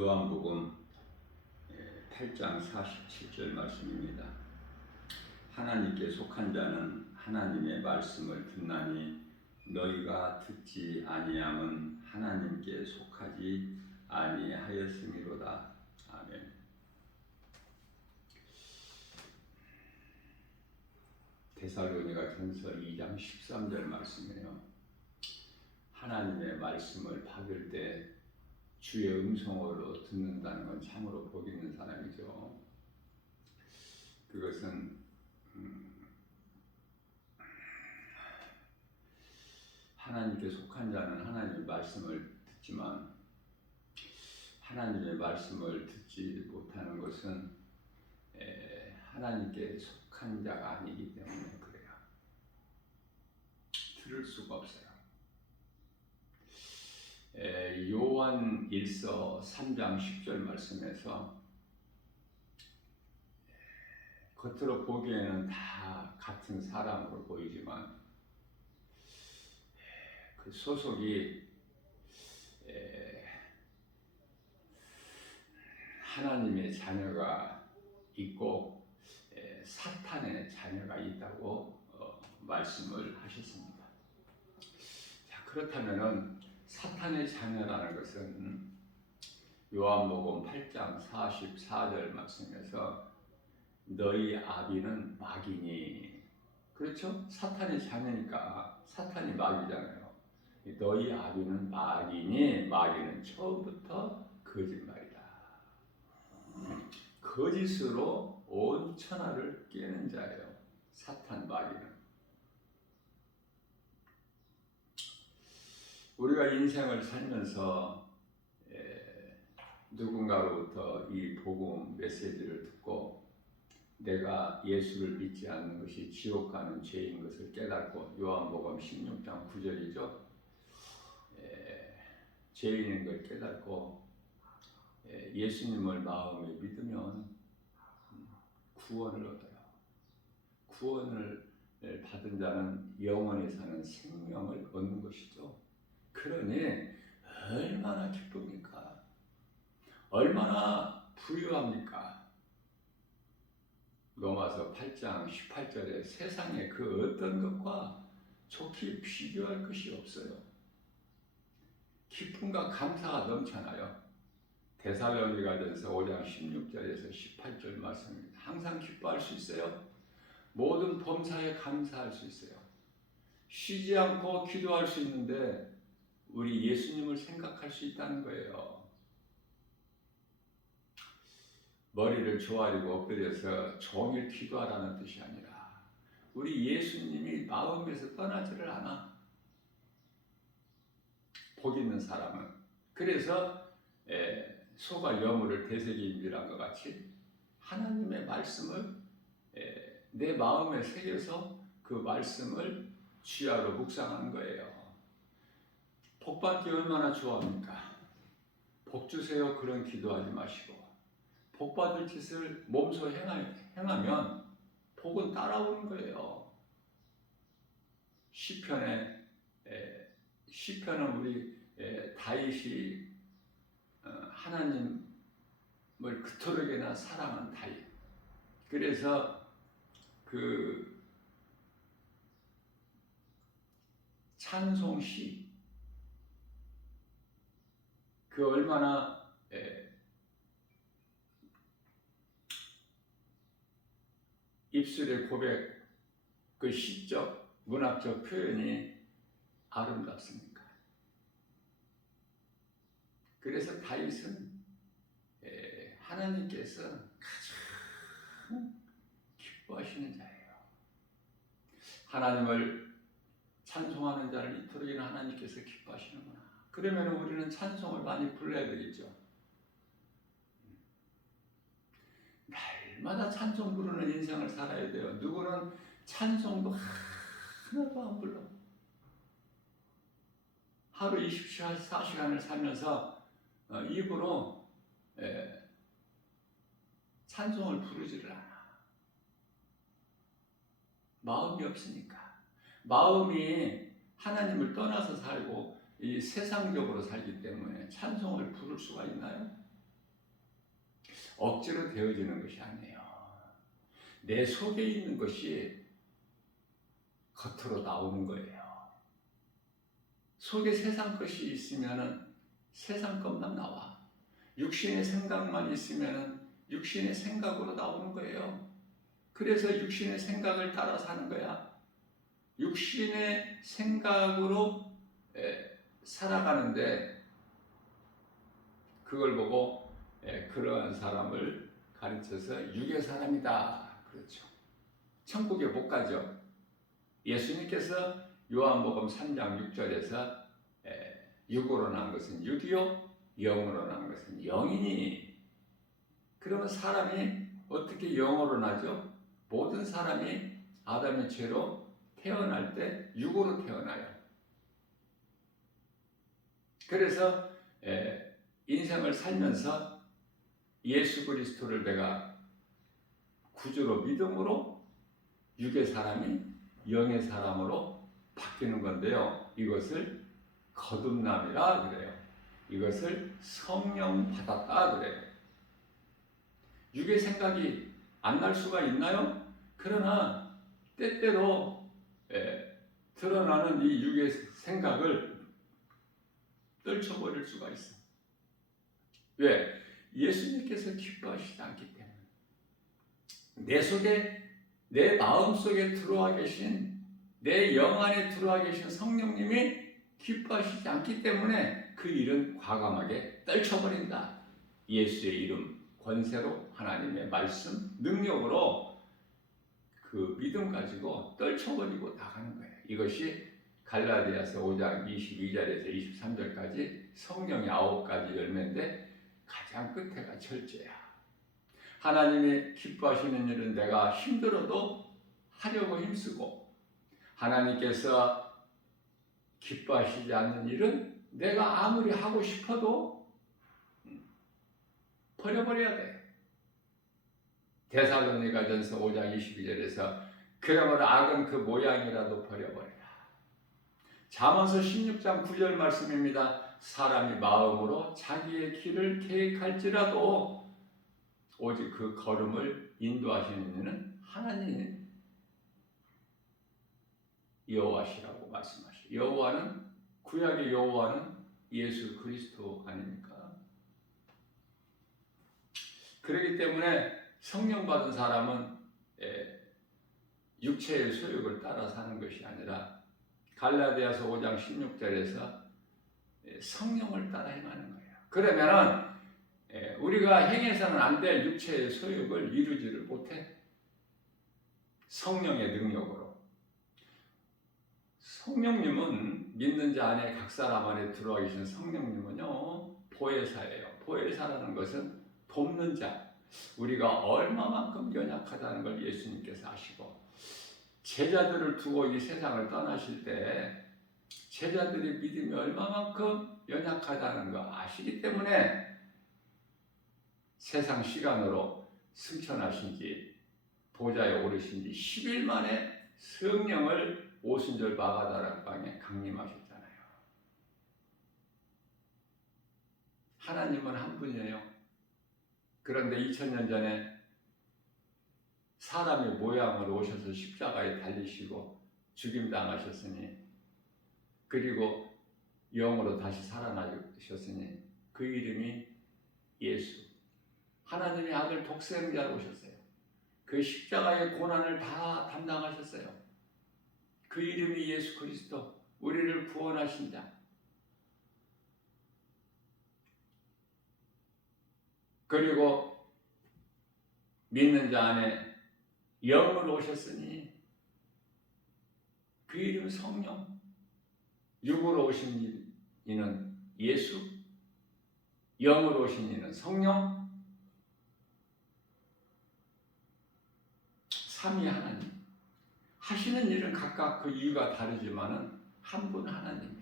요한복음 8장 47절 말씀입니다. 하나님께 속한 자는 하나님의 말씀을 듣나니 너희가 듣지 아니함은 하나님께 속하지 아니하였음이로다. 아멘. 데살로니가 전서 2장 13절 말씀이에요. 하나님의 말씀을 받을 때 주의 음성으로 듣는다는 건 참으로 복 있는 사람이죠. 그것은 하나님께 속한 자는 하나님의 말씀을 듣지만 하나님의 말씀을 듣지 못하는 것은 하나님께 속한 자가 아니기 때문에 그래요. 들을 수가 없어요. 요한 1서 3장 10절 말씀에서 겉으로 보기에는 다 같은 사람으로 보이지만 그 소속이 하나님의 자녀가 있고 사탄의 자녀가 있다고 말씀을 하셨습니다. 자, 그렇다면은 사탄의 자녀라는 것은 요한복음 8장 44절 말씀에서 너희 아비는 마귀니, 그렇죠? 사탄의 자녀니까 사탄이 마귀잖아요. 너희 아비는 마귀니, 마귀는 처음부터 거짓말이다. 거짓으로 온 천하를 깨는 자예요. 사탄 마귀는. 우리가 인생을 살면서 누군가로부터 이 복음 메시지를 듣고 내가 예수를 믿지 않는 것이 지옥 가는 죄인 것을 깨닫고, 요한복음 16장 9절이죠. 죄인인 걸 깨닫고 예수님을 마음에 믿으면 구원을 얻어요. 구원을 받은 자는 영원히 사는 생명을 얻는 것이죠. 그러니 얼마나 기쁩니까? 얼마나 부유합니까? 로마서 8장 18절에 세상의 그 어떤 것과 좋게 비교할 것이 없어요. 기쁨과 감사가 넘쳐나요. 데살로니가전서 5장 16절에서 18절 말씀입니다. 항상 기뻐할 수 있어요. 모든 범사에 감사할 수 있어요. 쉬지 않고 기도할 수 있는데 우리 예수님을 생각할 수 있다는 거예요. 머리를 조아리고 엎드려서 종일 기도하라는 뜻이 아니라 우리 예수님이 마음에서 떠나지를 않아. 복 있는 사람은. 그래서 소가 여물을 되새기 인질한 것 같이 하나님의 말씀을 내 마음에 새겨서 그 말씀을 주야로 묵상하는 거예요. 복받기 얼마나 좋아합니까? 복 주세요 그런 기도하지 마시고 복받을 짓을 몸소 행하면 복은 따라오는 거예요. 시편은 우리 다윗이 하나님을 그토록이나 사랑한 다윗. 그래서 그 찬송시 그 얼마나 입술의 고백, 그 시적, 문학적 표현이 아름답습니까? 그래서 다윗은 하나님께서 가장 기뻐하시는 자예요. 하나님을 찬송하는 자를 이토록이나 하나님께서 기뻐하시는구나. 그러면 우리는 찬송을 많이 불러야 되겠죠. 날마다 찬송 부르는 인생을 살아야 돼요. 누구는 찬송도 하나도 안 불러. 하루 24시간을 살면서 입으로 찬송을 부르지를 않아. 마음이 없으니까. 마음이 하나님을 떠나서 살고 이 세상적으로 살기 때문에 찬송을 부를 수가 있나요? 억지로 되어지는 것이 아니에요. 내 속에 있는 것이 겉으로 나오는 거예요. 속에 세상 것이 있으면 세상 것만 나와. 육신의 생각만 있으면 육신의 생각으로 나오는 거예요. 그래서 육신의 생각을 따라 사는 거야. 육신의 생각으로 살아가는데 그걸 보고 그러한 사람을 가르쳐서 육의 사람이다. 그렇죠. 천국에 못 가죠. 예수님께서 요한복음 3장 6절에서 육으로 난 것은 육이요 영으로 난 것은 영이니. 그러면 사람이 어떻게 영으로 나죠? 모든 사람이 아담의 죄로 태어날 때 육으로 태어나요. 그래서 인생을 살면서 예수 그리스도를 내가 구주로 믿음으로 육의 사람이 영의 사람으로 바뀌는 건데요. 이것을 거듭남이라 그래요. 이것을 성령 받았다 그래요. 육의 생각이 안 날 수가 있나요? 그러나 때때로 드러나는 이 육의 생각을 떨쳐버릴 수가 있어. 왜? 예수님께서 기뻐하시지 않기 때문에. 내 속에, 내 마음속에 들어와 계신, 내 영 안에 들어와 계신 성령님이 기뻐하시지 않기 때문에 그 일은 과감하게 떨쳐버린다. 예수의 이름, 권세로, 하나님의 말씀, 능력으로 그 믿음 가지고 떨쳐버리고 나가는 거예요. 이것이 갈라디아서 5장 22절에서 23절까지 성령의 9가지 열매인데 가장 끝에가 절제야. 하나님이 기뻐하시는 일은 내가 힘들어도 하려고 힘쓰고, 하나님께서 기뻐하시지 않는 일은 내가 아무리 하고 싶어도 버려버려야 돼. 데살로니가전서 5장 22절에서 그러므로 악은 그 모양이라도 버려버려라. 잠언서 16장 9절 말씀입니다. 사람이 마음으로 자기의 길을 계획할지라도 오직 그 걸음을 인도하시는 이는 하나님 여호와시라고 말씀하시죠. 여호와는, 구약의 여호와는 예수 그리스도 아닙니까? 그렇기 때문에 성령 받은 사람은 육체의 소욕을 따라 사는 것이 아니라 갈라디아서 5장 16절에서 성령을 따라 행하는 거예요. 그러면은 우리가 행해서는 안 될 육체의 소욕을 이루지를 못해. 성령의 능력으로. 성령님은 믿는 자 안에 각 사람 안에 들어와 계신 성령님은요 보혜사예요. 보혜사라는 것은 돕는 자. 우리가 얼마만큼 연약하다는 걸 예수님께서 아시고 제자들을 두고 이 세상을 떠나실 때 제자들의 믿음이 얼마만큼 연약하다는 거 아시기 때문에 세상 시간으로 승천하신지 보좌에 오르신지 10일 만에 성령을 오순절 마가다락방에 강림하셨잖아요. 하나님은 한 분이에요. 그런데 2000년 전에 사람의 모양으로 오셔서 십자가에 달리시고 죽임당하셨으니, 그리고 영으로 다시 살아나셨으니 그 이름이 예수. 하나님의 아들 독생자로 오셨어요. 그 십자가의 고난을 다 담당하셨어요. 그 이름이 예수 그리스도, 우리를 구원하신 자. 그리고 믿는 자 안에 영으로 오셨으니 그 이름 성령. 육으로 오신 이는 예수, 영으로 오신 이는 성령. 삼위 하나님. 하시는 일은 각각 그 이유가 다르지만은 한 분 하나님이에요.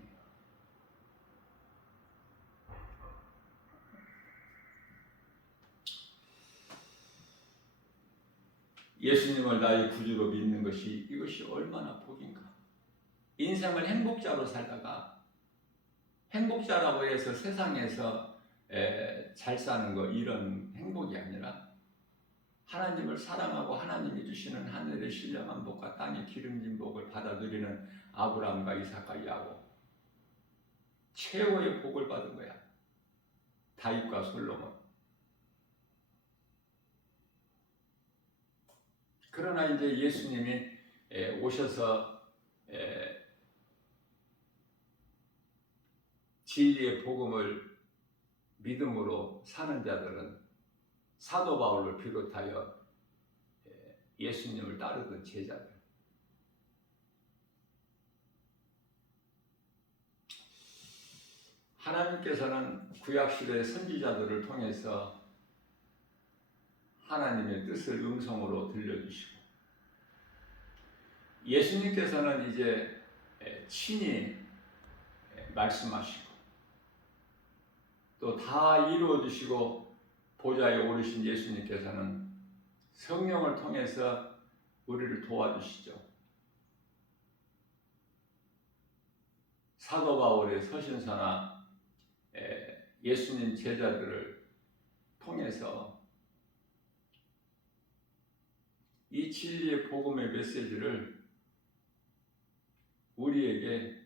예수님을 나의 구주로 믿는 것이, 이것이 얼마나 복인가. 인생을 행복자로 살다가 행복자라고 해서 세상에서 잘 사는 거 이런 행복이 아니라 하나님을 사랑하고 하나님이 주시는 하늘의 신령한 복과 땅의 기름진 복을 받아 누리는 아브라함과 이삭과 야곱, 최고의 복을 받은 거야. 다윗과 솔로몬. 그러나 이제 예수님이 오셔서 진리의 복음을 믿음으로 사는 자들은 사도 바울을 비롯하여 예수님을 따르던 제자들, 하나님께서는 구약시대의 선지자들을 통해서 하나님의 뜻을 음성으로 들려주시고, 예수님께서는 이제 친히 말씀하시고 또 다 이루어주시고 보좌에 오르신 예수님께서는 성령을 통해서 우리를 도와주시죠. 사도 바울의 서신서나 예수님 제자들을 통해서 이 진리의 복음의 메시지를 우리에게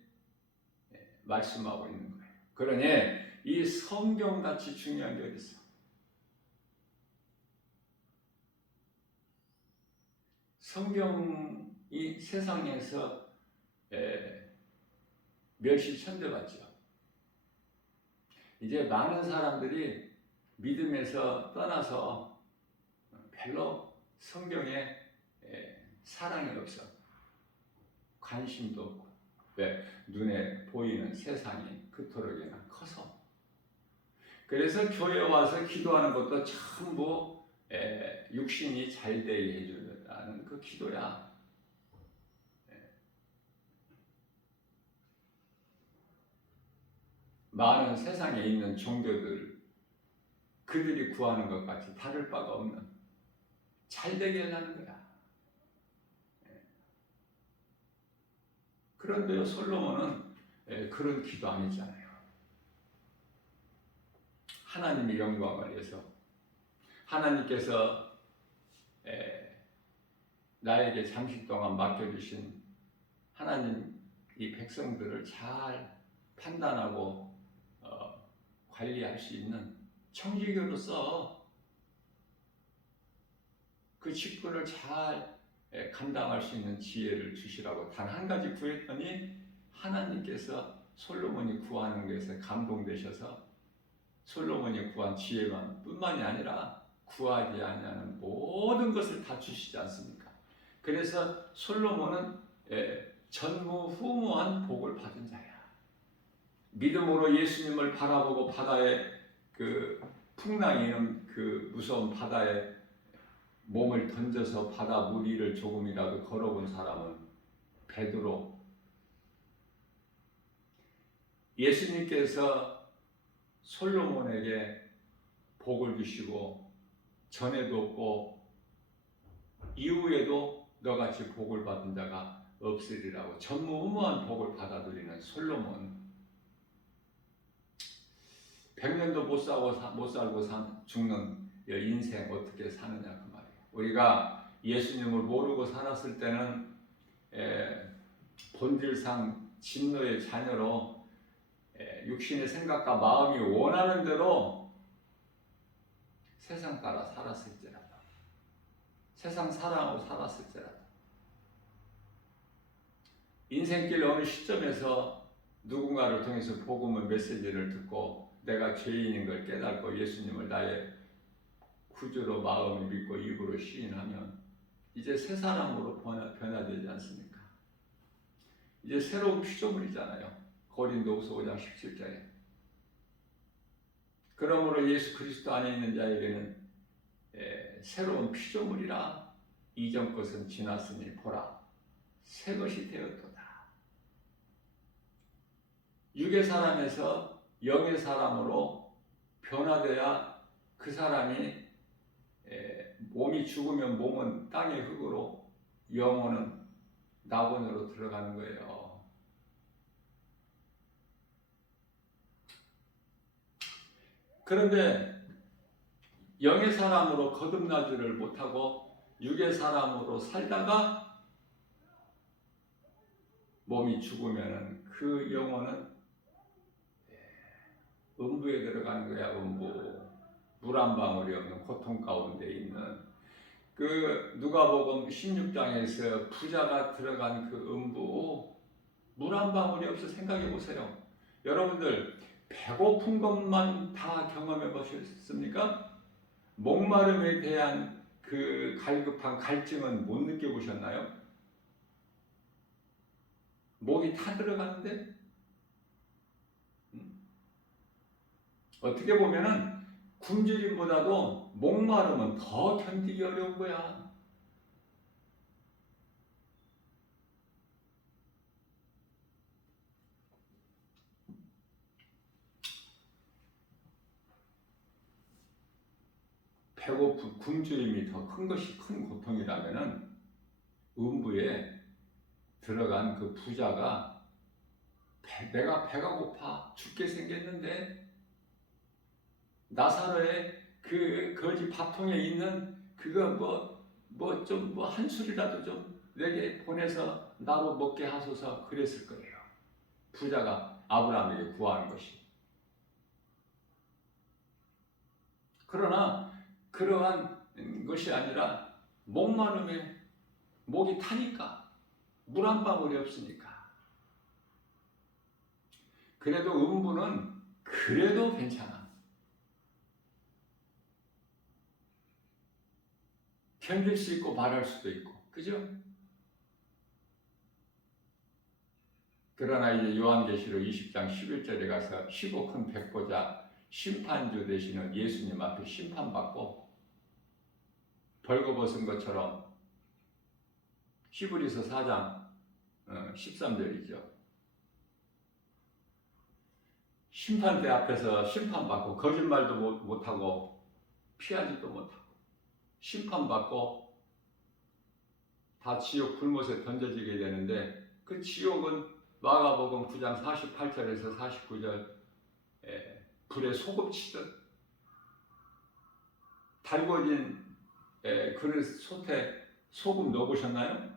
말씀하고 있는 거예요. 그러니 이 성경같이 중요한 게 어디 있어? 성경이 세상에서 멸시천대받죠. 이제 많은 사람들이 믿음에서 떠나서 별로 성경에 사랑이 없어. 관심도 없고. 왜? 눈에 보이는 세상이 그토록이나 커서. 그래서 교회 와서 기도하는 것도 전부 육신이 잘 되게 해주는 그 기도야. 많은 세상에 있는 종교들, 그들이 구하는 것 같이 다를 바가 없는, 잘 되게 하는 거야. 그런데 솔로몬은 그런 기도 아니잖아요. 하나님의 영광을 위해서, 하나님께서 나에게 잠시 동안 맡겨주신 하나님 이 백성들을 잘 판단하고 관리할 수 있는 청지기로서 그 직분을 잘 감당할 수 있는 지혜를 주시라고 단 한 가지 구했더니 하나님께서 솔로몬이 구하는 것에 감동되셔서 솔로몬이 구한 지혜만 뿐만이 아니라 구하지 아니하는 모든 것을 다 주시지 않습니까? 그래서 솔로몬은 전무후무한 복을 받은 자야. 믿음으로 예수님을 바라보고 바다에 그 풍랑이는 그 무서운 바다에 몸을 던져서 바다 물 위를 조금이라도 걸어본 사람은 베드로. 예수님께서 솔로몬에게 복을 주시고 전에도 없고 이후에도 너같이 복을 받은 자가 없으리라고 전무후무한 복을 받아들이는 솔로몬. 100년도 못 살고 죽는 인생 어떻게 사느냐 그 말이에요. 우리가 예수님을 모르고 살았을 때는 본질상 진노의 자녀로 육신의 생각과 마음이 원하는 대로 세상 따라 살았을지라도, 세상 사랑하고 살았을지라도, 인생길 어느 시점에서 누군가를 통해서 복음의 메시지를 듣고 내가 죄인인 걸 깨닫고 예수님을 나의 구주로 마음을 믿고 입으로 시인하면 이제 새 사람으로 변화되지 않습니까? 이제 새로운 피조물이잖아요. 고린도후서 5장 17절에. 그러므로 예수 그리스도 안에 있는 자에게는 새로운 피조물이라 이전 것은 지났으니 보라 새 것이 되었도다. 육의 사람에서 영의 사람으로 변화되어야 그 사람이 몸이 죽으면 몸은 땅의 흙으로 영혼은 낙원으로 들어가는 거예요. 그런데 영의 사람으로 거듭나지를 못하고 육의 사람으로 살다가 몸이 죽으면 그 영혼은 음부에 들어가는 거야. 음부. 물 한 방울이 없는 고통 가운데 있는 그 누가복음 16장에서 부자가 들어간 그 음부, 물 한 방울이 없어. 생각해 보세요. 여러분들 배고픈 것만 다 경험해 보셨습니까? 목마름에 대한 그 갈급한 갈증은 못 느껴보셨나요? 목이 타 들어가는데 어떻게 보면은 굶주림보다도 목마름은 더 견디기 어려운 거야. 배고픈 굶주림이 더 큰 것이 큰 고통이라면은 음부에 들어간 그 부자가 내가 배가 고파 죽게 생겼는데 나사로의 그 거지 밥통에 있는 그거 뭐 한 술이라도 좀 내게 보내서 나로 먹게 하소서 그랬을 거예요. 부자가 아브라함에게 구하는 것이. 그러나 그러한 것이 아니라 목마름에 목이 타니까 물 한 방울이 없으니까. 그래도 음부는 그래도 괜찮아. 견딜 수 있고 바랄 수도 있고, 그죠? 그러나 이제 요한계시록 20장 11절에 가서 희고 큰 백보자 심판주 되시는 예수님 앞에 심판받고 벌거벗은 것처럼 히브리서 4장 13절이죠. 심판대 앞에서 심판받고 거짓말도 못하고 피하지도 못하고 심판받고 다 지옥 불못에 던져지게 되는데 그 지옥은 마가복음 9장 48절에서 49절 불에 소금치듯 달궈진 그릇 솥에 소금 넣어보셨나요?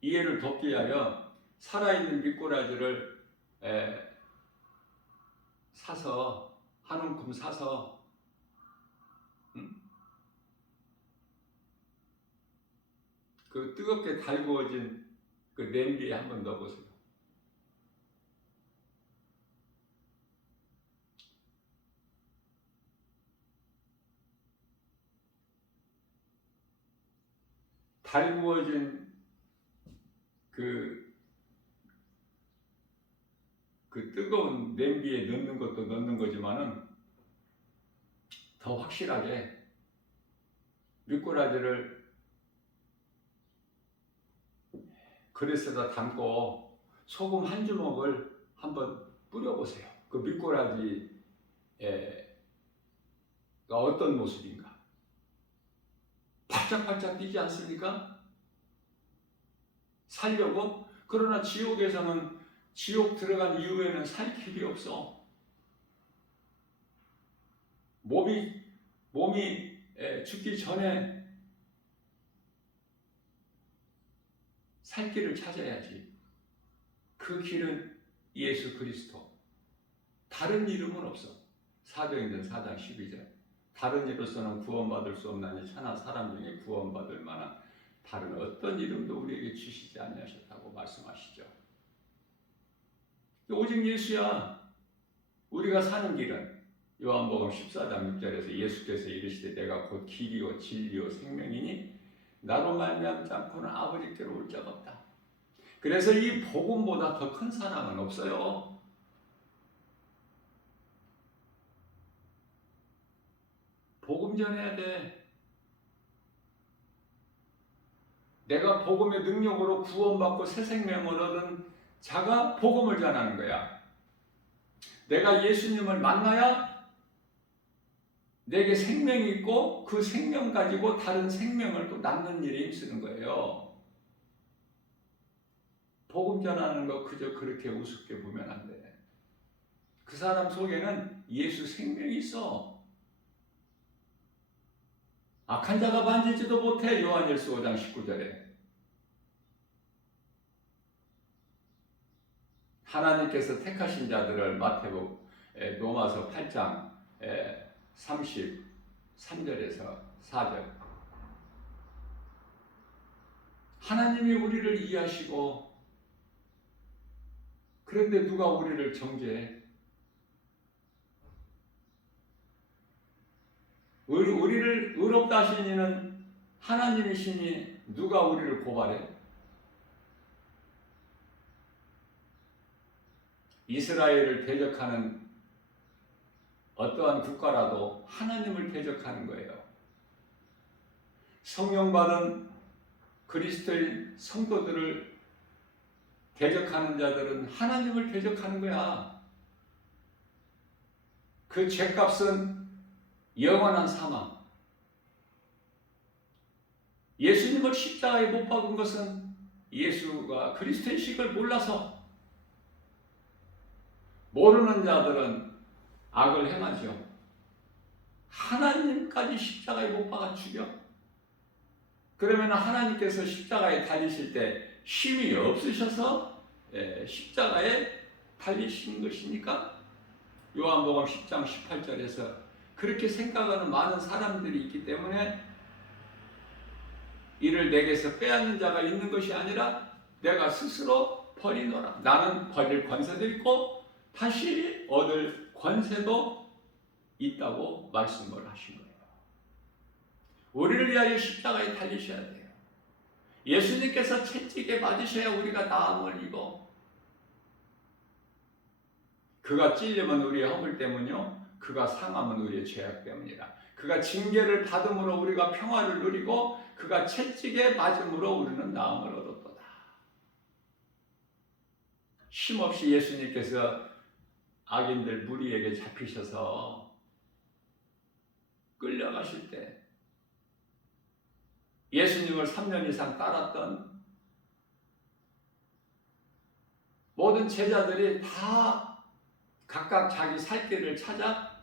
이해를 돕기 위하여 살아있는 미꾸라지를 사서 한 움큼 사서 그 뜨겁게 달구어진 그 냄비에 한번 넣어보세요. 달구어진 그 뜨거운 냄비에 넣는 것도 넣는 거지만은 더 확실하게 미꾸라지를 그릇에다 담고 소금 한 주먹을 한번 뿌려보세요. 그 미꾸라지가 어떤 모습인가? 반짝반짝 뛰지 않습니까? 살려고? 그러나 지옥에서는 지옥 들어간 이후에는 살 길이 없어. 몸이 죽기 전에 살 길을 찾아야지. 그 길은 예수 그리스도. 다른 이름은 없어. 사도행전 4장 12절. 다른 이로서는 구원받을 수 없나니 천하 사람 중에 구원받을 만한 다른 어떤 이름도 우리에게 주시지 아니하셨다고 말씀하시죠. 오직 예수야. 우리가 사는 길은 요한복음 14장 6절에서 예수께서 이르시되 내가 곧 길이요 진리요 생명이니 나로 말미암지 않고는 아버지께로 올 자가 없다. 그래서 이 복음보다 더 큰 사랑은 없어요. 복음 전해야 돼. 내가 복음의 능력으로 구원받고 새 생명을 얻은 자가 복음을 전하는 거야. 내가 예수님을 만나야 내게 생명이 있고 그 생명 가지고 다른 생명을 또 낳는 일에 힘쓰는 거예요. 복음 전하는 거 그저 그렇게 우습게 보면 안 돼. 그 사람 속에는 예수 생명이 있어. 악한 자가 만지지도 못해. 요한일서 5장 19절에. 하나님께서 택하신 자들을 로마서 8장 33절에서 4절. 하나님이 우리를 이해하시고, 그런데 누가 우리를 정죄해? 우리를 의롭다 하신 이는 하나님이시니 누가 우리를 고발해? 이스라엘을 대적하는 어떠한 국가라도 하나님을 대적하는 거예요. 성령 받은 그리스도인 성도들을 대적하는 자들은 하나님을 대적하는 거야. 그 죄값은 영원한 사망. 예수님을 십자가에 못 박은 것은 예수가 그리스도의식을 몰라서. 모르는 자들은 악을 행하죠. 하나님까지 십자가에 못 박아 죽여? 그러면 하나님께서 십자가에 달리실 때 힘이 없으셔서 십자가에 달리신 것입니까? 요한복음 10장 18절에서 그렇게 생각하는 많은 사람들이 있기 때문에 이를 내게서 빼앗는 자가 있는 것이 아니라 내가 스스로 버리노라. 나는 버릴 권세도 있고 다시 얻을 권세도 있다고 말씀을 하신 거예요. 우리를 위하여 십자가에 달리셔야 돼요. 예수님께서 채찍에 맞으셔야 우리가 나음을 입어. 그가 찔리면 우리의 허물 때문이요, 그가 상하면 우리의 죄악 때문이라. 그가 징계를 받음으로 우리가 평화를 누리고 그가 채찍에 맞음으로 우리는 나음을 얻었도다. 힘없이 예수님께서 악인들 무리에게 잡히셔서 끌려가실 때 예수님을 3년 이상 따랐던 모든 제자들이 다 각각 자기 살 길을 찾아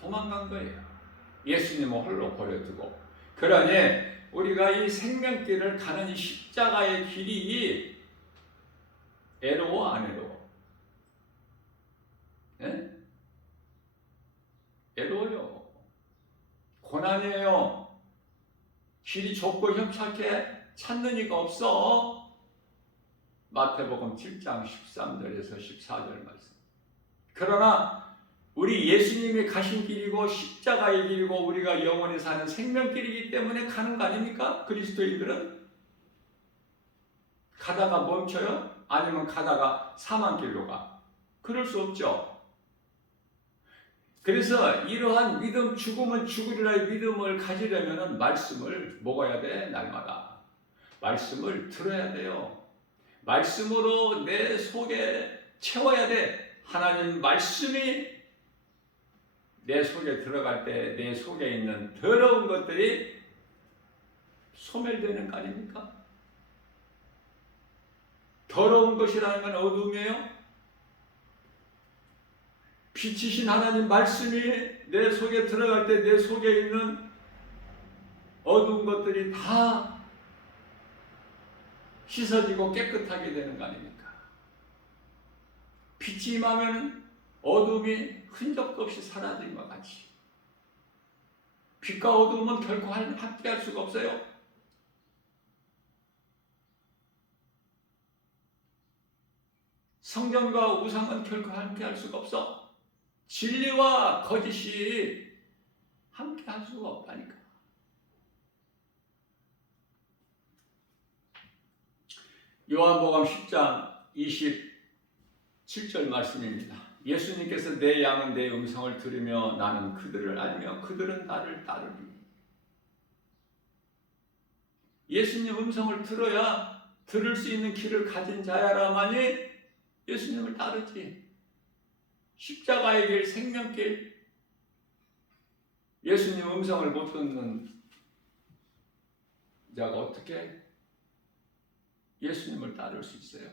도망간 거예요. 예수님을 홀로 버려두고. 그러니 우리가 이 생명길을 가는 이 십자가의 길이 애로워 안 애로워? 예? 애로워요. 고난이에요. 길이 좁고 협착해 찾는 이가 없어. 마태복음 7장 13절에서 14절 말씀. 그러나 우리 예수님이 가신 길이고 십자가의 길이고 우리가 영원히 사는 생명길이기 때문에 가는 거 아닙니까? 그리스도인들은 가다가 멈춰요? 아니면 가다가 사망길로 가? 그럴 수 없죠. 그래서 이러한 믿음, 죽으면 죽으리라의 믿음을 가지려면 말씀을 먹어야 돼. 날마다 말씀을 들어야 돼요. 말씀으로 내 속에 채워야 돼. 하나님 말씀이 내 속에 들어갈 때 내 속에 있는 더러운 것들이 소멸되는 거 아닙니까? 더러운 것이라는 건 어둠이에요. 빛이신 하나님 말씀이 내 속에 들어갈 때 내 속에 있는 어두운 것들이 다 씻어지고 깨끗하게 되는 거 아닙니까? 빛이 임하면 어둠이 흔적도 없이 사라진 것 같이. 빛과 어둠은 결코 함께할 수가 없어요. 성경과 우상은 결코 함께할 수가 없어. 진리와 거짓이 함께할 수가 없다니까. 요한복음 10장 27절 말씀입니다. 예수님께서 내 양은 내 음성을 들으며 나는 그들을 알며 그들은 나를 따르리. 예수님 음성을 들어야 들을 수 있는 귀를 가진 자야라만이 예수님을 따르지. 십자가의 길, 생명길, 예수님 음성을 못 듣는 자가 어떻게 예수님을 따를 수 있어요?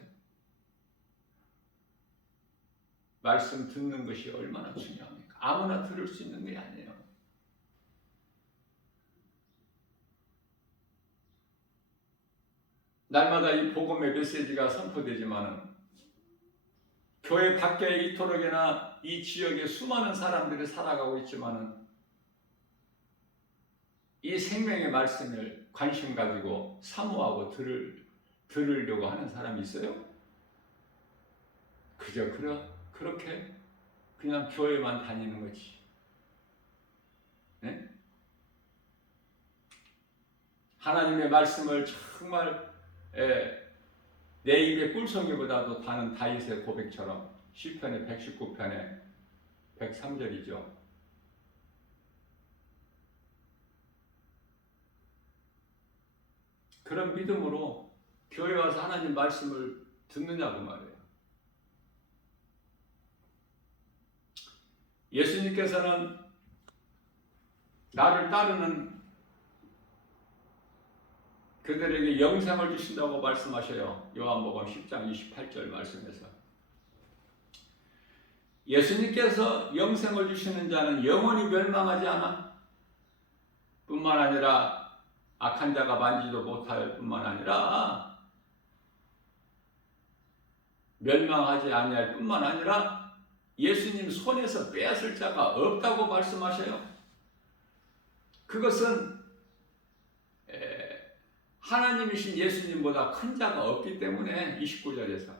말씀 듣는 것이 얼마나 중요합니까? 아무나 들을 수 있는 게 아니에요. 날마다 이 복음의 메시지가 선포되지만은 교회 밖에 이토록이나 이 지역에 수많은 사람들이 살아가고 있지만은 이 생명의 말씀을 관심 가지고 사모하고 들으려고 하는 사람이 있어요? 그저 그렇게 그냥 교회만 다니는 거지. 네? 하나님의 말씀을 정말 내 입의 꿀송이보다도 다는 다윗의 고백처럼 시편의 119편의 103절이죠. 그런 믿음으로 교회 와서 하나님 말씀을 듣느냐고 말이에요. 예수님께서는 나를 따르는 그들에게 영생을 주신다고 말씀하셔요. 요한복음 10장 28절 말씀에서. 예수님께서 영생을 주시는 자는 영원히 멸망하지 않아 뿐만 아니라 악한 자가 만지도 못할 뿐만 아니라 멸망하지 아니할 뿐만 아니라 예수님 손에서 빼앗을 자가 없다고 말씀하셔요. 그것은 하나님이신 예수님보다 큰 자가 없기 때문에 29절에서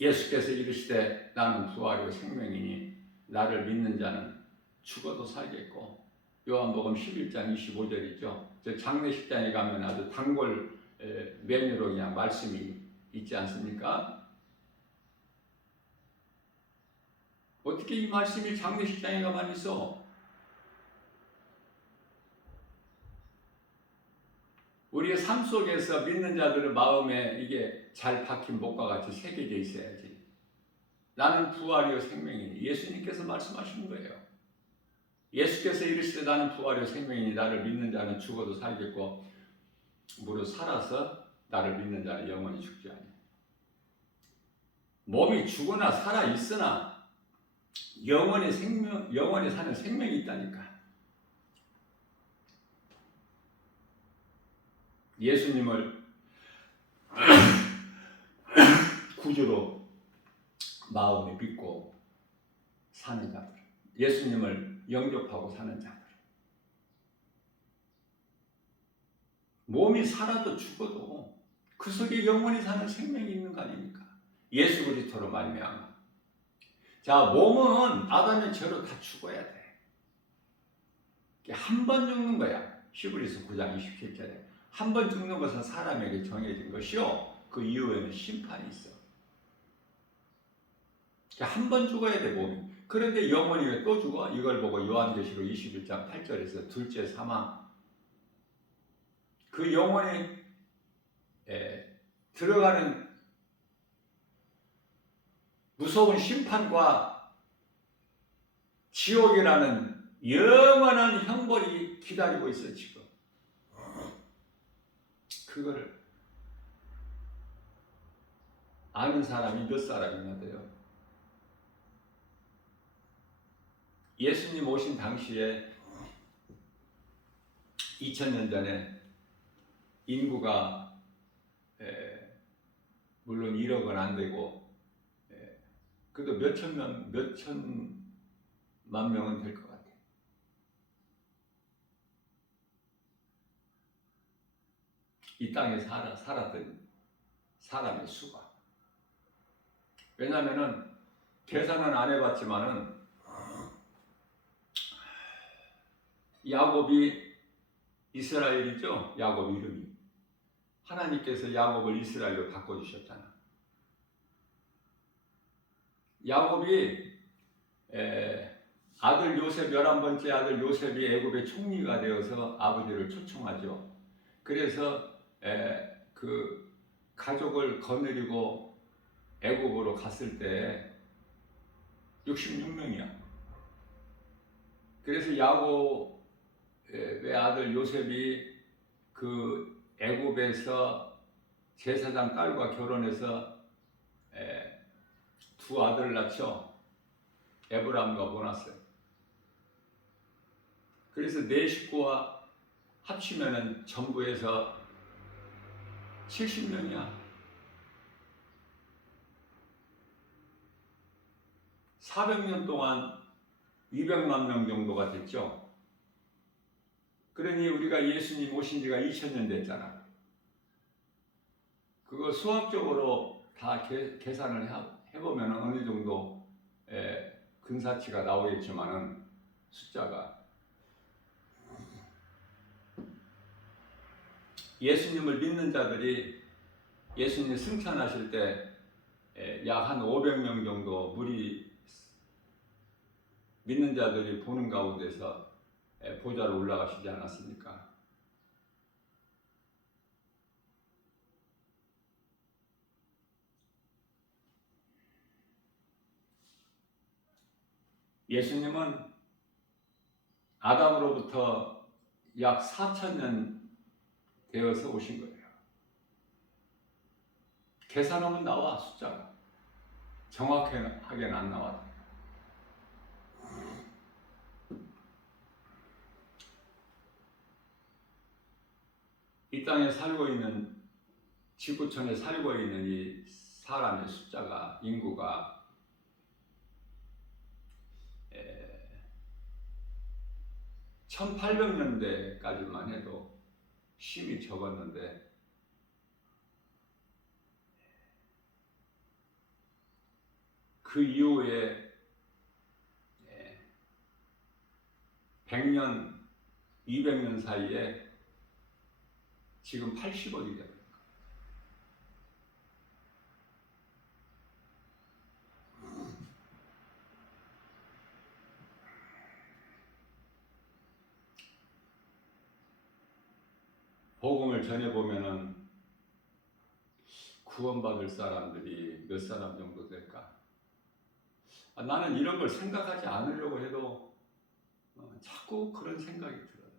예수께서 이르시되 나는 부활이요 생명이니 나를 믿는 자는 죽어도 살겠고 요한복음 11장 25절이죠. 저 장례식장에 가면 아주 단골 메뉴로 그냥 말씀이 있지 않습니까? 어떻게 이 말씀이 장례식장에 가만히 있어? 우리의 삶 속에서 믿는 자들의 마음에 이게 잘 박힌 목과 같이 새겨져 있어야지. 나는 부활이요 생명이니 예수님께서 말씀하시는 거예요. 예수께서 이르시되 나는 부활이요 생명이니 나를 믿는 자는 죽어도 살겠고 무릇 살아서 나를 믿는 자는 영원히 죽지 아니하니. 몸이 죽으나 살아 있으나 영원히 사는 생명이 있다니까. 예수님을 구주로 마음에 믿고 사는 자들, 예수님을 영접하고 사는 자들, 몸이 살아도 죽어도 그 속에 영원히 사는 생명이 있는 거 아닙니까? 예수 그리스도로 말미암아. 자, 몸은 아담의 죄로 다 죽어야 돼. 한 번 죽는 거야. 히브리서 9장 27절에 한 번 죽는 것은 사람에게 정해진 것이요 그 이후에는 심판이 있어. 한 번 죽어야 돼 몸이. 그런데 영혼이 왜 또 죽어? 이걸 보고 요한계시록 21장 8절에서 둘째 사망, 그 영혼이 들어가는 무서운 심판과 지옥이라는 영원한 형벌이 기다리고 있어요 지금. 그거를 아는 사람이 몇 사람이나 돼요? 예수님 오신 당시에 2000년 전에 인구가 물론 1억은 안 되고 그래도 몇천만 명은 될 것 같아요. 이 땅에 살았던 사람의 수가. 왜냐하면은 계산은 안 해봤지만은 야곱이 이스라엘이죠. 야곱 이름이. 하나님께서 야곱을 이스라엘로 바꿔주셨잖아. 야곱이 아들 요셉 11번째 아들 요셉이 애굽의 총리가 되어서 아버지를 초청하죠. 그래서 그 가족을 거느리고 애굽으로 갔을 때 66명이야. 그래서 야곱 외아들 요셉이 그 애굽에서 제사장 딸과 결혼해서 두 아들을 낳죠. 에브람과 모나스. 그래서 네 식구와 합치면은 전부에서 70명이야. 400년 동안 200만 명 정도가 됐죠. 그러니 우리가 예수님 오신 지가 2000년 됐잖아. 그거 수학적으로 다 계산을 해보면 어느 정도 근사치가 나오겠지만은 숫자가 예수님을 믿는 자들이 예수님 승천하실 때 약 한 500명 정도 무리 믿는 자들이 보는 가운데서 보좌로 올라가시지 않았습니까? 예수님은 아담으로부터 약 4000년 되어서 오신 거예요. 계산하면 나와, 숫자가. 정확하게는 안 나와. 이 땅에 살고 있는, 지구촌에 살고 있는 이 사람의 숫자가, 인구가 1800년대까지만 해도 심히 적었는데 그 이후에 100년, 200년 사이에 지금 80억이 됩니다. 복음을 전해보면은 구원받을 사람들이 몇 사람 정도 될까? 나는 이런 걸 생각하지 않으려고 해도 자꾸 그런 생각이 들어요.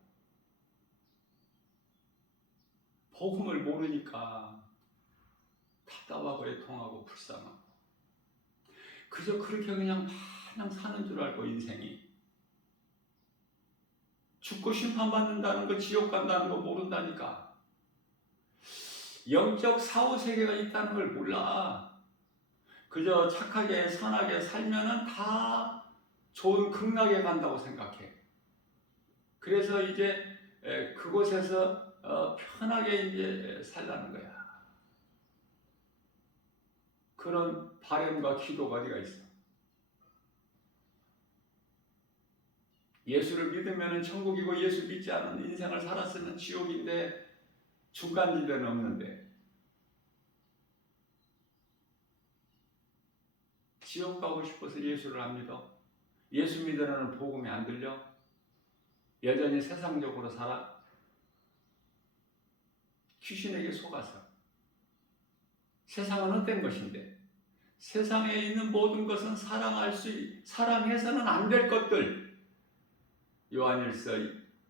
복음을 모르니까 답답하고 애통하고 불쌍하고 그저 그렇게 그냥 마냥 사는 줄 알고 인생이 죽고 심판받는다는 거, 지옥 간다는 거 모른다니까. 영적 사후세계가 있다는 걸 몰라. 그저 착하게 선하게 살면은 다 좋은 극락에 간다고 생각해. 그래서 이제 그곳에서 편하게 이제 살라는 거야. 그런 바람과 기도가 어디가 있어? 예수를 믿으면 천국이고 예수 믿지 않은 인생을 살았으면 지옥인데 중간지대는 없는데 지옥 가고 싶어서 예수를 안 믿어? 예수 믿으라는 복음이 안 들려? 여전히 세상적으로 살아? 귀신에게 속아서. 세상은 헛된 것인데 세상에 있는 모든 것은 사랑해서는 안 될 것들. 요한일서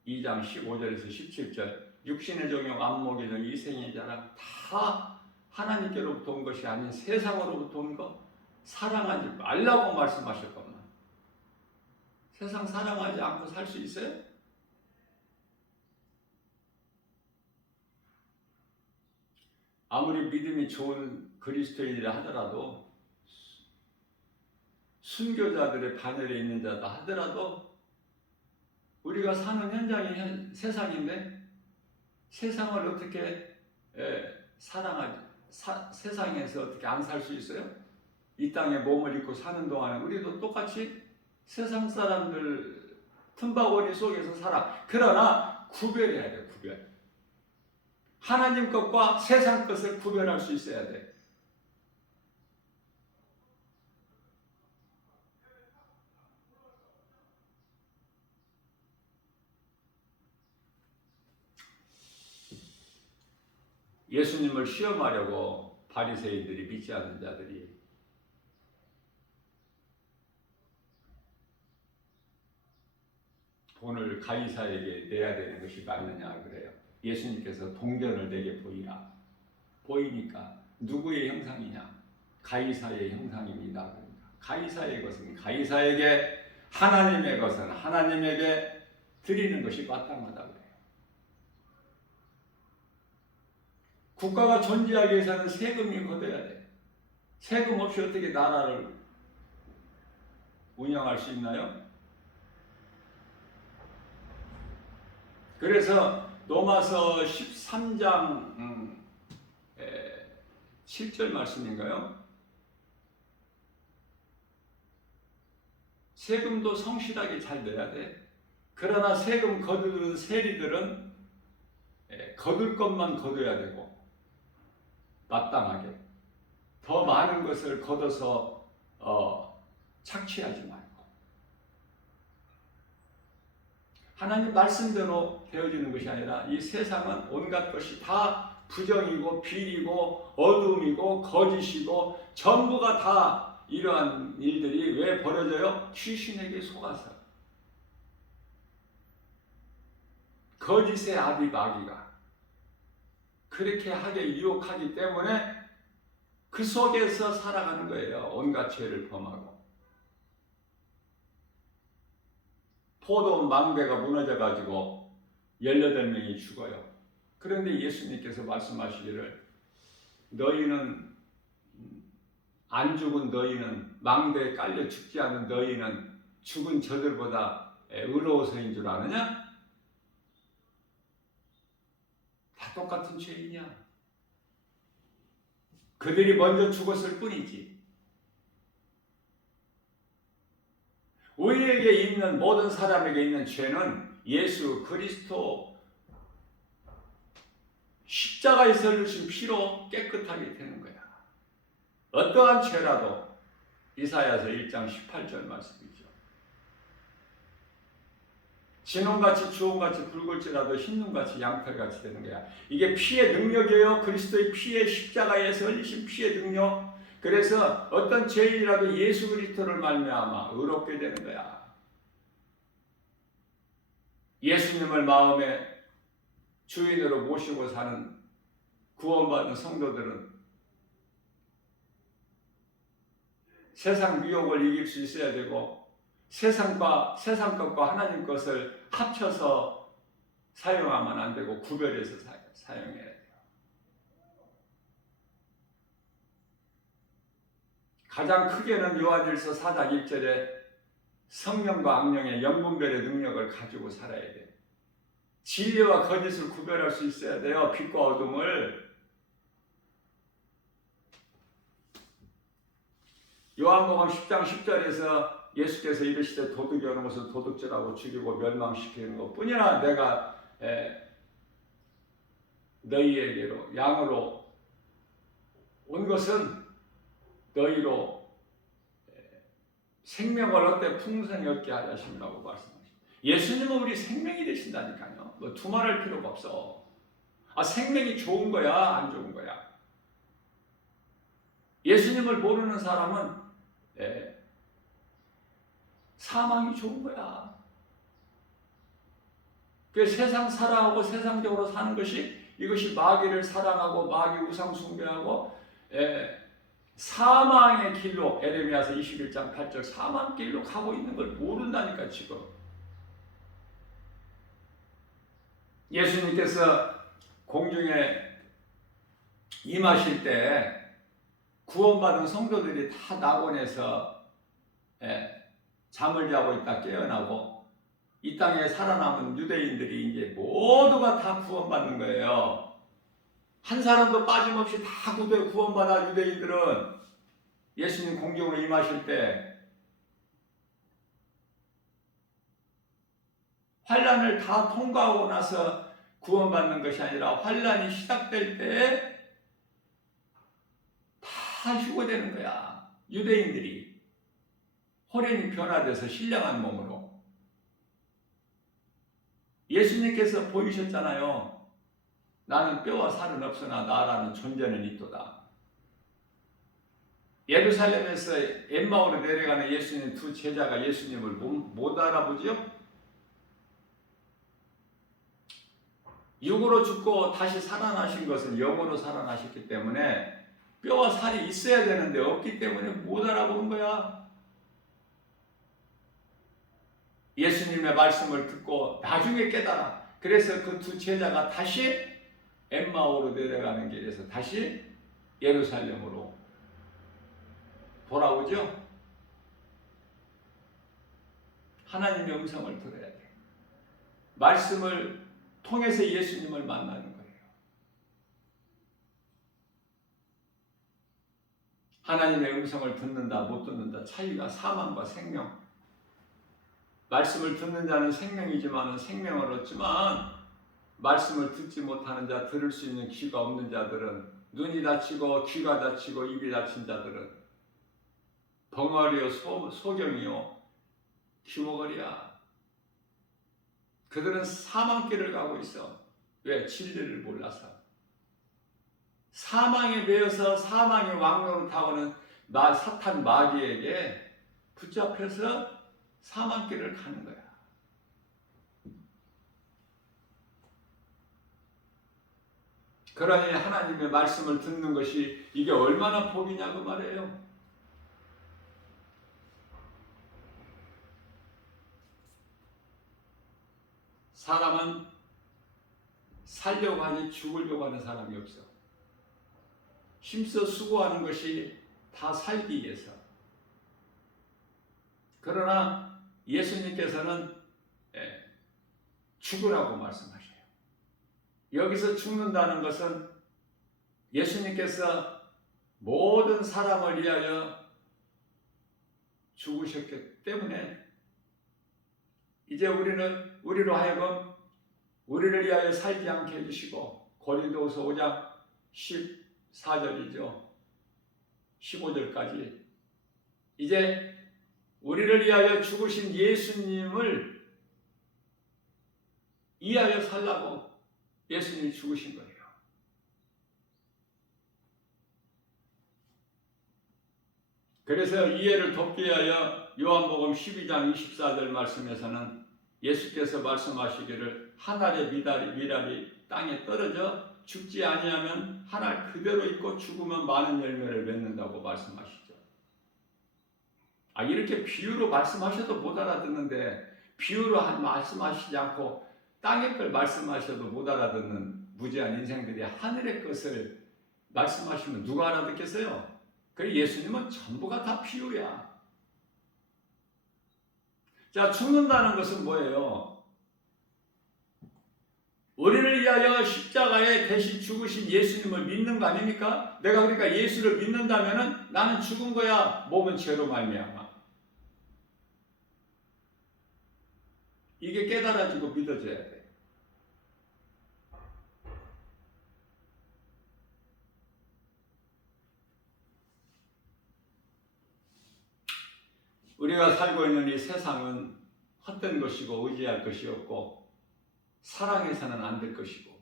2장 15절에서 17절 육신의 정욕, 안목의 정, 이생의 자랑 다 하나님께로부터 온 것이 아닌 세상으로부터 온 것 사랑하지 말라고 말씀하실 것만. 세상 사랑하지 않고 살 수 있어요? 아무리 믿음이 좋은 그리스도인이라 하더라도 순교자들의 반열에 있는 자다 하더라도 우리가 사는 현장이 세상인데 세상을 어떻게 사랑하지? 세상에서 어떻게 안 살 수 있어요? 이 땅에 몸을 입고 사는 동안에 우리도 똑같이 세상 사람들 틈바구니 속에서 살아. 그러나 구별해야 돼. 구별. 하나님 것과 세상 것을 구별할 수 있어야 돼. 예수님을 시험하려고 바리새인들이 믿지 않는 자들이 돈을 가이사에게 내야 되는 것이 맞느냐 그래요. 예수님께서 동전을 내게 보이라. 보이니까 누구의 형상이냐? 가이사의 형상입니다. 그러니까 가이사의 것은 가이사에게, 하나님의 것은 하나님에게 드리는 것이 마땅하다 그래요. 국가가 존재하기 위해서는 세금이 걷어야 돼. 세금 없이 어떻게 나라를 운영할 수 있나요? 그래서 로마서 13장 7절 말씀인가요? 세금도 성실하게 잘 내야 돼. 그러나 세금 거두는 세리들은 거둘 것만 거둬야 되고 마땅하게 더 많은 것을 거둬서 착취하지 말고 하나님 말씀대로 되어지는 것이 아니라 이 세상은 온갖 것이 다 부정이고 비리고 어둠이고 거짓이고 전부가 다 이러한 일들이 왜 벌어져요? 귀신에게 속아서. 거짓의 아비 마귀가 그렇게 하게 유혹하기 때문에 그 속에서 살아가는 거예요. 온갖 죄를 범하고. 포도 망대가 무너져가지고 18명이 죽어요. 그런데 예수님께서 말씀하시기를 너희는 안 죽은 너희는, 망대에 깔려 죽지 않은 너희는 죽은 저들보다 의로워서인 줄 아느냐? 다 똑같은 죄인이야. 그들이 먼저 죽었을 뿐이지. 우리에게 있는, 모든 사람에게 있는 죄는 예수 그리스도 십자가에서 흘리신 피로 깨끗하게 되는 거야. 어떠한 죄라도. 이사야서 1장 18절 말씀이죠. 진홍같이 주홍같이 붉을지라도 흰눈같이 양털같이 되는 거야. 이게 피의 능력이에요. 그리스도의 피의, 십자가에서 흘리신 피의 능력. 그래서 어떤 죄인이라도 예수 그리스도를 말미암아 의롭게 되는 거야. 예수님을 마음에 주인으로 모시고 사는 구원받은 성도들은 세상 유혹을 이길 수 있어야 되고, 세상 것과 하나님 것을 합쳐서 사용하면 안 되고 구별해서 사용해야 돼요. 가장 크게는 요한일서 4장 1절에 성령과 악령의 영분별의 능력을 가지고 살아야 돼요. 진리와 거짓을 구별할 수 있어야 돼요. 빛과 어둠을. 요한복음 10장 10절에서 예수께서 이르시되 도둑이 오는 것은 도둑질하고 죽이고 멸망시키는 것뿐이나 내가 너희에게로 양으로 온 것은 너희로 생명을 얻되 풍성히 얻게 하려 하심이라고 말씀하십니다. 예수님은 우리 생명이 되신다니까요. 뭐 두말할 필요가 없어. 생명이 좋은 거야, 안 좋은 거야? 예수님을 모르는 사람은 사망이 좋은 거야. 그 세상 사랑하고 세상적으로 사는 것이, 이것이 마귀를 사랑하고 마귀 우상 숭배하고 사망의 길로, 에레미야서 21장 8절 사망 길로 가고 있는 걸 모른다니까. 지금 예수님께서 공중에 임하실 때 구원받은 성도들이 다 낙원에서 잠을 자고 있다 깨어나고, 이 땅에 살아남은 유대인들이 이제 모두가 다 구원받는 거예요. 한 사람도 빠짐없이 다 구원받아. 유대인들은 예수님 공중으로 임하실 때 환난을 다 통과하고 나서 구원받는 것이 아니라 환난이 시작될 때 다 휴거되는 거야. 유대인들이 호련히 변화돼서 신령한 몸으로. 예수님께서 보이셨잖아요. 나는 뼈와 살은 없으나 나라는 존재는 있도다. 예루살렘에서 엠마오로 내려가는 예수님 두 제자가 예수님을 못 알아보지요? 육으로 죽고 다시 살아나신 것은 영으로 살아나셨기 때문에 뼈와 살이 있어야 되는데 없기 때문에 못 알아보는 거야. 예수님의 말씀을 듣고 나중에 깨달아. 그래서 그 두 제자가 다시 엠마오로 내려가는 길에서 다시 예루살렘으로 돌아오죠. 하나님의 음성을 들어야 돼. 말씀을 통해서 예수님을 만나는 거예요. 하나님의 음성을 듣는다 못 듣는다 차이가 사망과 생명. 말씀을 듣는 자는 생명이지만 생명을 얻지만 말씀을 듣지 못하는 자, 들을 수 있는 귀가 없는 자들은, 눈이 다치고 귀가 다치고 입이 다친 자들은 벙어리요 소경이요 귀머거리야. 그들은 사망길을 가고 있어. 왜? 진리를 몰라서. 사망에 매여서 사망의 왕노릇하고는 사탄 마귀에게 붙잡혀서 사망길을 가는 거야. 그러니 하나님의 말씀을 듣는 것이 이게 얼마나 복이냐고 말해요. 사람은 살려고 하지 죽으려고 하는 사람이 없어. 힘써 수고하는 것이 다 살기 위해서. 그러나 예수님께서는 죽으라고 말씀하셔요. 여기서 죽는다는 것은 예수님께서 모든 사람을 위하여 죽으셨기 때문에 이제 우리로 하여금 우리를 위하여 살지 않게 해주시고, 고린도후서 5장 14절이죠. 15절까지 이제 우리를 위하여 죽으신 예수님을 위하여 살라고 예수님이 죽으신 거예요. 그래서 이해를 돕기 위하여 요한복음 12장 24절 말씀에서는 예수께서 말씀하시기를 한 알의 미랄이 땅에 떨어져 죽지 아니하면 한 알 그대로 있고 죽으면 많은 열매를 맺는다고 말씀하시죠. 이렇게 비유로 말씀하셔도 못 알아듣는데, 비유로 말씀하시지 않고 땅의 걸 말씀하셔도 못 알아듣는 무지한 인생들이 하늘의 것을 말씀하시면 누가 알아듣겠어요? 그래서 예수님은 전부가 다 비유야. 자, 죽는다는 것은 뭐예요? 우리를 위하여 십자가에 대신 죽으신 예수님을 믿는 거 아닙니까? 내가 그러니까 예수를 믿는다면 나는 죽은 거야. 몸은 죄로 말미암아. 이게 깨달아지고 믿어져야 돼. 우리가 살고 있는 이 세상은 헛된 것이고 의지할 것이 없고 사랑해서는 안 될 것이고,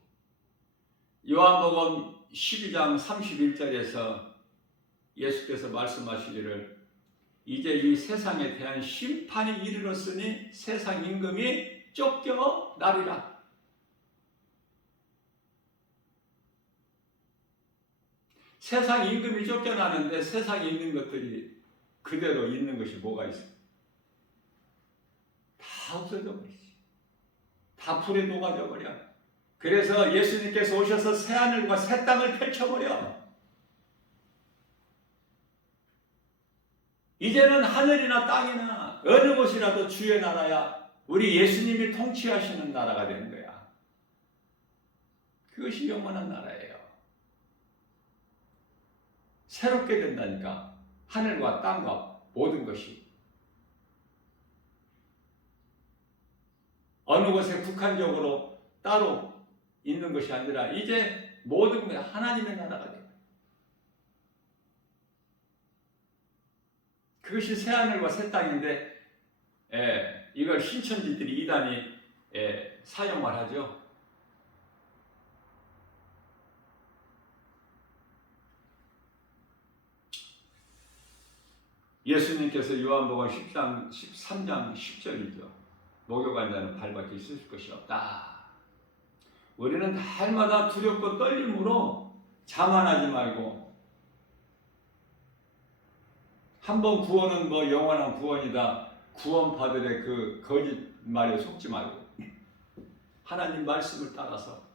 요한복음 12장 31절에서 예수께서 말씀하시기를 이제 이 세상에 대한 심판이 이르렀으니 세상 임금이 쫓겨나리라. 세상 임금이 쫓겨나는데 세상에 있는 것들이 그대로 있는 것이 뭐가 있어? 다 없어져 버리지. 다 불에 녹아져 버려. 그래서 예수님께서 오셔서 새하늘과 새 땅을 펼쳐버려. 이제는 하늘이나 땅이나 어느 곳이라도 주의 나라야 우리 예수님이 통치하시는 나라가 되는 거야. 그것이 영원한 나라예요. 새롭게 된다니까. 하늘과 땅과 모든 것이. 어느 곳에 국한적으로 따로 있는 것이 아니라 이제 모든 게 하나님의 나라가 돼요. 그것이 새하늘과 새 땅인데 이걸 신천지들이 이단이 사용을 하죠. 예수님께서 요한복음 13장 10절이죠. 목욕한 자는 발밖에 있을 것이 없다. 우리는 날마다 두렵고 떨림으로 자만하지 말고, 한번 구원은 뭐 영원한 구원이다, 구원파들의 그 거짓말에 속지 말고 하나님 말씀을 따라서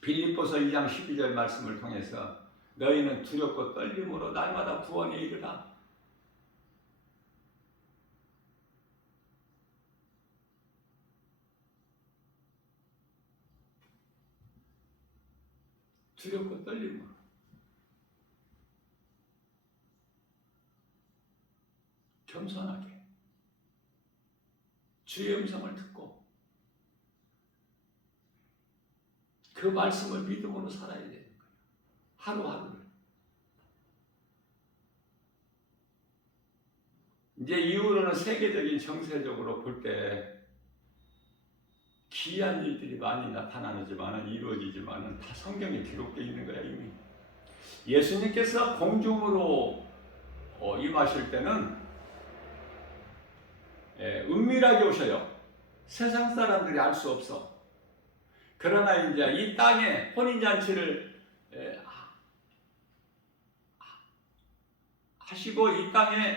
빌립보서 2장 12절 말씀을 통해서 너희는 두렵고 떨림으로 날마다 구원에 이르라. 두렵고 떨림으로 겸손하게 주의 음성을 듣고 그 말씀을 믿음으로 살아야 되는 거예요. 하루하루를. 이제 이후로는 세계적인 정세적으로 볼 때 기이한 일들이 많이 나타나지만 이루어지지만 다 성경에 기록되어 있는 거야 이미. 예수님께서 공중으로 임하실 때는 은밀하게 오셔요. 세상 사람들이 알 수 없어. 그러나 이제 이 땅에 혼인잔치를 하시고 이 땅에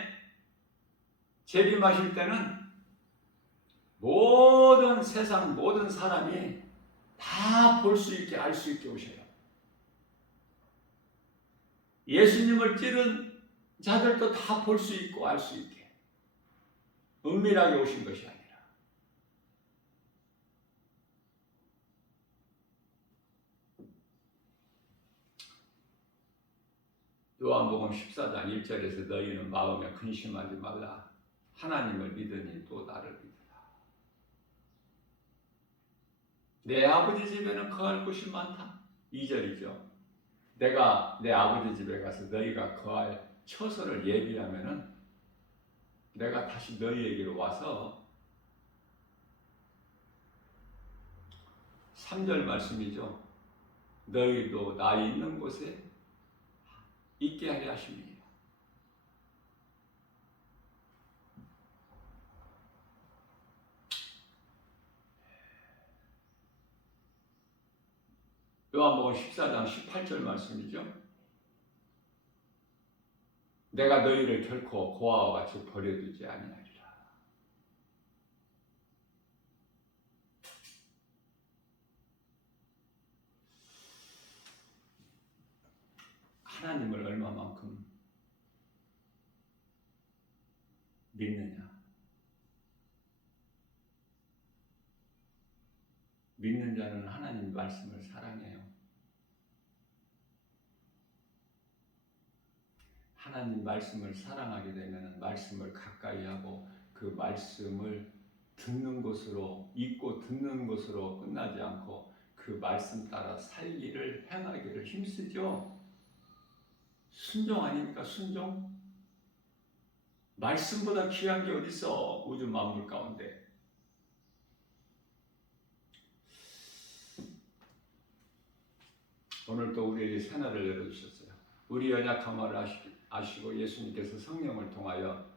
재림하실 때는 모든 세상 모든 사람이 다 볼 수 있게 알 수 있게 오셔요. 예수님을 찌른 자들도 다 볼 수 있고 알 수 있게 은밀하게 오신 것이 아니라 요한복음 14장 1절에서 너희는 마음에 근심하지 말라. 하나님을 믿으니 또 나를 믿으라. 내 아버지 집에는 거할 곳이 많다. 2절이죠. 내가 내 아버지 집에 가서 너희가 거할 처소를 예비하면은 내가 다시 너희에게로 와서 3절 말씀이죠. 너희도 나 있는 곳에 있게 하려 하십니다. 요한복음 14장 18절 말씀이죠. 내가 너희를 결코 고아와 같이 버려두지 아니하리라. 하나님을 얼마만큼 믿느냐? 믿는 자는 하나님 말씀을 사랑해요. 하나님 말씀을 사랑하게 되면 말씀을 가까이 하고 그 말씀을 듣는 것으로 읽고 듣는 것으로 끝나지 않고 그 말씀 따라 살기를 행하기를 힘쓰죠. 순종 아닙니까? 순종? 말씀보다 귀한 게 어디 있어? 우주 만물 가운데. 오늘 또 우리에게 새날을 열어주셨어요. 우리 연약함을 아시고 예수님께서 성령을 통하여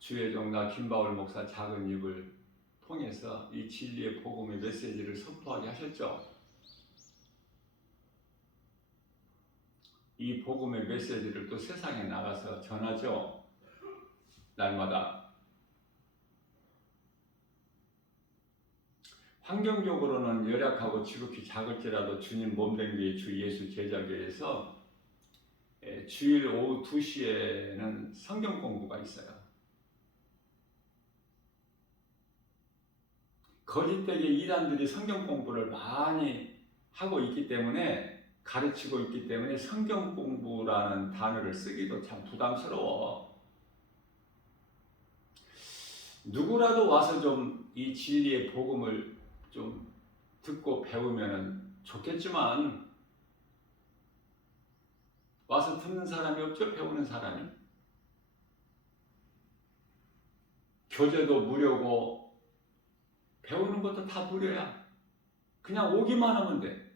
주의 종나 김바울 목사 작은 입을 통해서 이 진리의 복음의 메시지를 선포하게 하셨죠. 이 복음의 메시지를 또 세상에 나가서 전하죠. 날마다. 환경적으로는 열악하고 지극히 작을지라도 주님 몸된 교회 주 예수 제자교회에서 주일 오후 2시에는 성경 공부가 있어요. 거짓되게 이단들이 성경 공부를 많이 하고 있기 때문에 가르치고 있기 때문에 성경 공부라는 단어를 쓰기도 참 부담스러워. 누구라도 와서 좀 이 진리의 복음을 좀 듣고 배우면 좋겠지만 와서 듣는 사람이 없죠. 배우는 사람이. 교재도 무료고 배우는 것도 다 무료야. 그냥 오기만 하면 돼.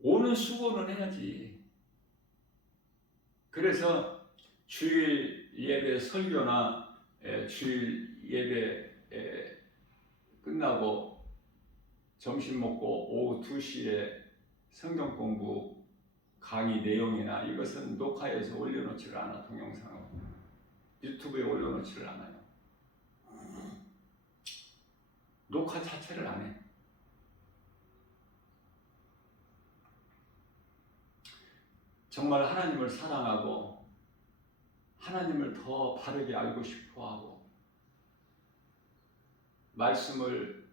오는 수고는 해야지. 그래서 주일 예배 설교나 주일 예배 끝나고 점심 먹고 오후 2시에 성경 공부 강의 내용이나 이것은 녹화해서 올려놓지를 않아. 동영상을 유튜브에 올려놓지를 않아요. 녹화 자체를 안 해. 정말 하나님을 사랑하고 하나님을 더 바르게 알고 싶어하고 말씀을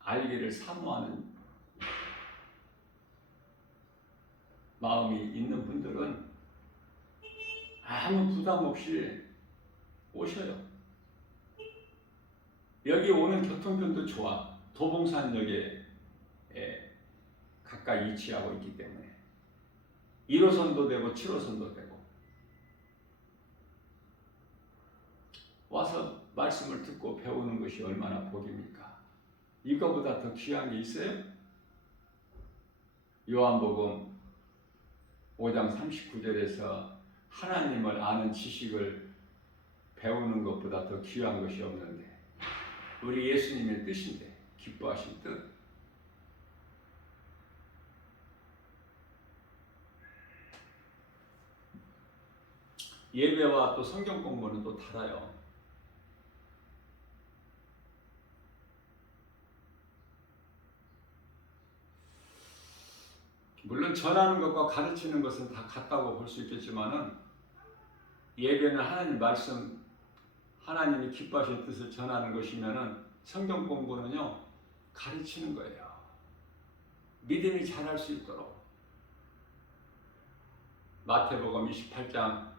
알기를 사모하는 마음이 있는 분들은 아무 부담 없이 오셔요. 여기 오는 교통편도 좋아. 도봉산역에 가까이 위치하고 있기 때문에 1호선도 되고 7호선도 되고 와서 말씀을 듣고 배우는 것이 얼마나 복입니까? 이거보다 더 귀한 게 있어요? 요한복음 5장 39절에서 하나님을 아는 지식을 배우는 것보다 더 귀한 것이 없는데 우리 예수님의 뜻인데 기뻐하신 뜻. 예배와 또 성경 공부는 또 달라요. 물론 전하는 것과 가르치는 것은 다 같다고 볼 수 있겠지만은 예배는 하나님 말씀, 하나님이 기뻐하신 뜻을 전하는 것이면은 성경 공부는요 가르치는 거예요. 믿음이 자랄 수 있도록. 마태복음 28장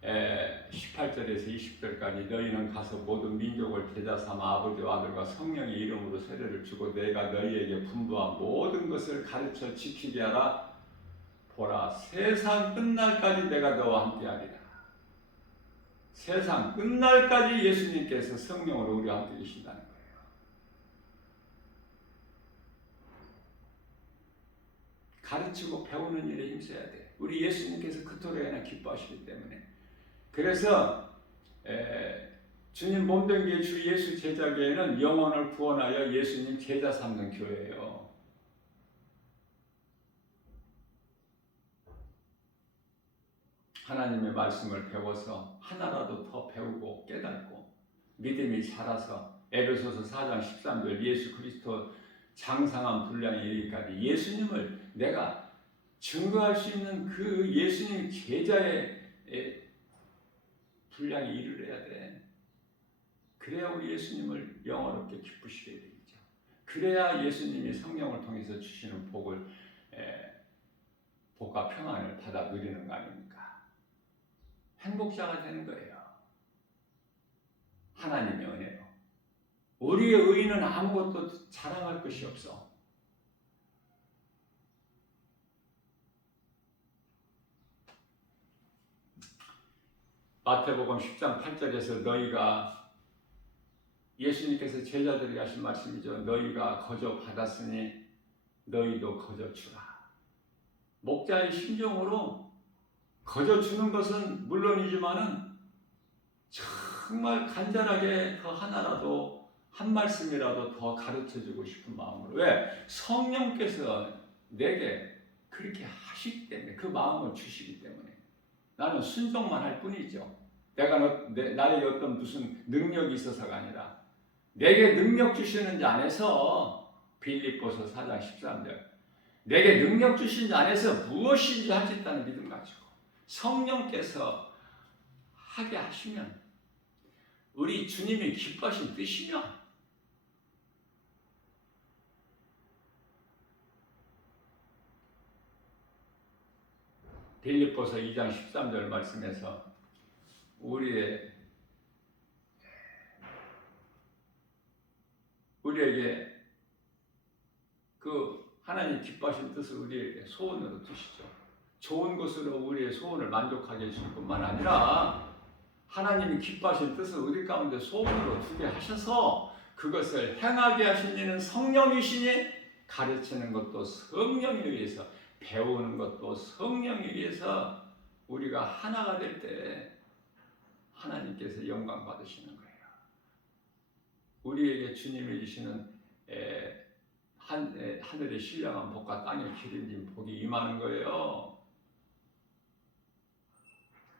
18절에서 20절까지 너희는 가서 모든 민족을 제자 삼아 아버지와 아들과 성령의 이름으로 세례를 주고 내가 너희에게 분부한 모든 것을 가르쳐 지키게 하라. 보라 세상 끝날까지 내가 너와 함께하리라. 세상 끝날까지 예수님께서 성령으로 우리와 함께 계신다는 거예요. 가르치고 배우는 일에 힘써야 돼. 우리 예수님께서 그토록 기뻐하시기 때문에. 그래서 주님 몸된 게 주 예수 제자교회는 영혼을 구원하여 예수님 제자 삼는 교회예요. 하나님의 말씀을 배워서 하나라도 더 배우고 깨닫고 믿음이 자라서 에베소서 4장 13절 예수 그리스도 장상한 분량에 이르기까지 예수님을 내가 증거할 수 있는 그 예수님 제자의 분량에 이르러야 돼. 그래야 우리 예수님을 영원롭게 기쁘시게 되겠죠. 그래야 예수님이 성령을 통해서 주시는 복과 평안을 받아 누리는 거 아닙니까? 행복자가 되는 거예요. 하나님의 은혜로. 우리의 의인은 아무것도 자랑할 것이 없어. 마태복음 10장 8절에서 너희가 예수님께서 제자들에게 하신 말씀이죠. 너희가 거저 받았으니 너희도 거저 주라. 목자의 심정으로 거저 주는 것은 물론이지만은 정말 간절하게 더 하나라도 한 말씀이라도 더 가르쳐주고 싶은 마음으로. 왜? 성령께서 내게 그렇게 하시기 때문에 그 마음을 주시기 때문에 나는 순종만 할 뿐이죠. 내가 나에게 어떤 무슨 능력이 있어서가 아니라 내게 능력 주시는 자 안에서 빌립보서 4장 13절 내게 능력 주신 자 안에서 무엇인지 할 수 있다는 믿음 가지고 성령께서 하게 하시면 우리 주님이 기뻐하신 뜻이면 빌립보서 2장 13절 말씀에서 우리에게 그 하나님 기뻐하신 뜻을 우리에게 소원으로 주시죠. 좋은 것으로 우리의 소원을 만족하게 해주실 뿐만 아니라 하나님이 기뻐하신 뜻을 우리 가운데 소원으로 두게 하셔서 그것을 행하게 하신 이는 성령이시니 가르치는 것도 성령에 의해서 배우는 것도 성령에 의해서 우리가 하나가 될 때 하나님께서 영광 받으시는 거예요. 우리에게 주님이 주시는 하늘의 신령한 복과 땅의 기름진 복이 임하는 거예요.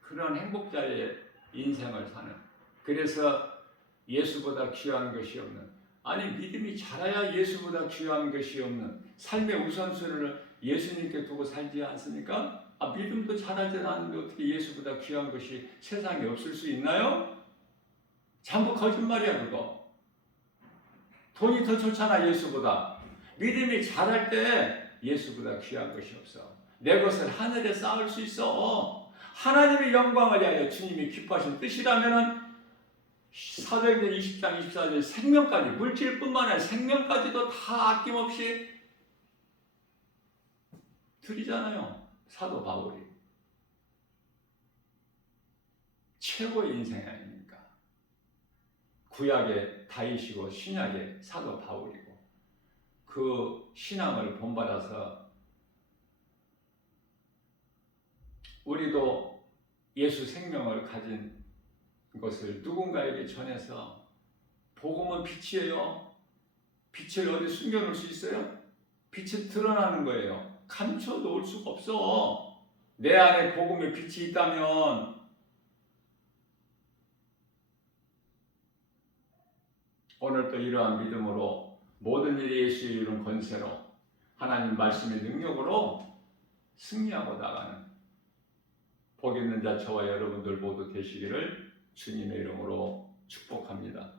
그런 행복자의 인생을 사는, 그래서 예수보다 귀한 것이 없는, 아니 믿음이 자라야 예수보다 귀한 것이 없는 삶의 우선순위를 예수님께 두고 살지 않습니까? 믿음도 자라지 않는데 어떻게 예수보다 귀한 것이 세상에 없을 수 있나요? 전부 거짓말이야 그거. 돈이 더 좋잖아 예수보다. 믿음이 자랄 때 예수보다 귀한 것이 없어. 내 것을 하늘에 쌓을 수 있어. 하나님의 영광을 위하여 주님이 기뻐하신 뜻이라면 사도행전 20장 24절 생명까지, 물질뿐만 아니라 생명까지도 다 아낌없이 드리잖아요. 사도 바울이 최고의 인생 아닙니까? 구약의 다윗이고 신약의 사도 바울이고, 그 신앙을 본받아서 우리도 예수 생명을 가진 것을 누군가에게 전해서, 복음은 빛이에요. 빛을 어디 숨겨놓을 수 있어요? 빛이 드러나는 거예요. 감춰놓을 수가 없어. 내 안에 복음의 빛이 있다면 오늘도 이러한 믿음으로 모든 일이 예수의 이름 권세로 하나님 말씀의 능력으로 승리하고 나가는 복 있는 자 저와 여러분들 모두 되시기를 주님의 이름으로 축복합니다.